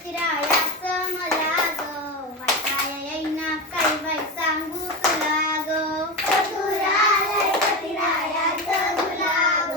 पतिरायाचं मला ग वाचाया येईना काय बाई सांगू तुला ग पतुरालय पतिरायाचं तुला ग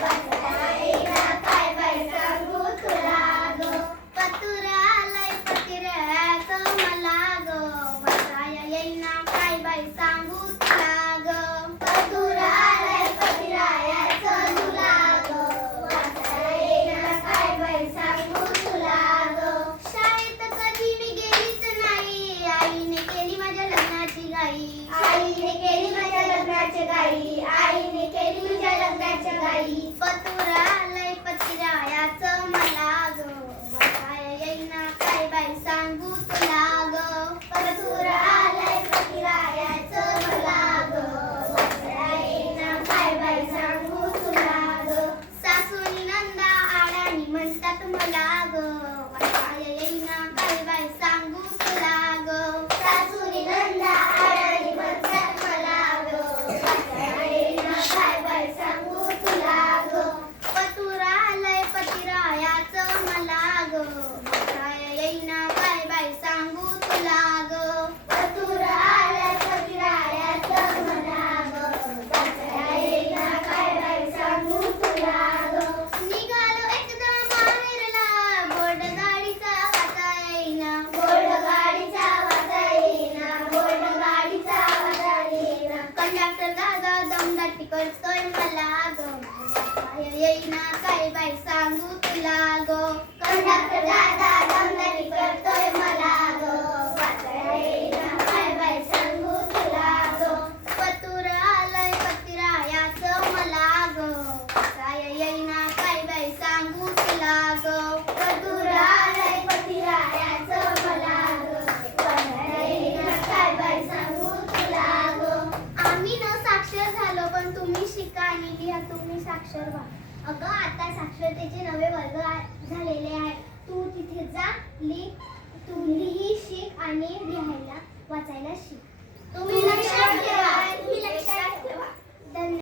वाचाया येईना काय बाई सांगू तुला ग पतुरालय पतिरायाचं मला ग वाचाया येईना काय बाई सांगू तुला ग पतुरालय पतिरायाचं तुला ग वाचाया येईना काय बाई सांगू तुला ग शाळेत कधी मी गेलीच नाही आईने केली माझ्या लग्नाची घाई आईने केली माझ्या लग्नाची घाई आईने केली माझ्या लग्नाची घाई पतुरालय पतिरायाचं मला ग वाचाया येईना काय बाई सांगू तुला ग पतुरालय पतिरायाचं मला ग वाचाया येईना काय बाई सांगू तुला ग सासूनी नंदा आडानी म्हणतात मला ग वाचाया येईना काय बाई सांगू तुला ग सासूनी नंदा आडानी म्हणतात मला ग वाचाया येईना काय बाई सांगू तुला ग पतुरालय पतिरायाचं मला ग वाचाया येईना काय बाई सांगू तुला ग पतुरालय पतिरायाचं मला ग वाचाया येईना काय बाई सांगू तुला ग निघालो एकदा माहेरला बोर्ड गाडीचा वाचा येईना बोर्ड गाडीचा वाचा येईना बोर्ड गाडीचा वाचा येईना कंडक्टर दादा दमदाटी करतोय मला ग वाचाया येईना काय बाई सांगू तुला ग कंडक्टर दादा दमदाटी करतोय मला ग वाचाया येईना काय बाई सांगू तुला ग पतुरालय पतिरायाचं मला ग वाचाया येईना काय बाई सांगू तुला ग पतुरालय पतिरायाचं मला ग वाचाया येईना काय बाई सांगू तुला ग आम्ही न साक्षर झालो पण तुम्ही शिका आणि लिहा तुम्ही साक्षर व्हा अगं आता साक्षरतेचे नवे वर्ग झालेले आहेत तू तिथे जा लिह तू लिही शिक आणि लिहायला वाचायला शिक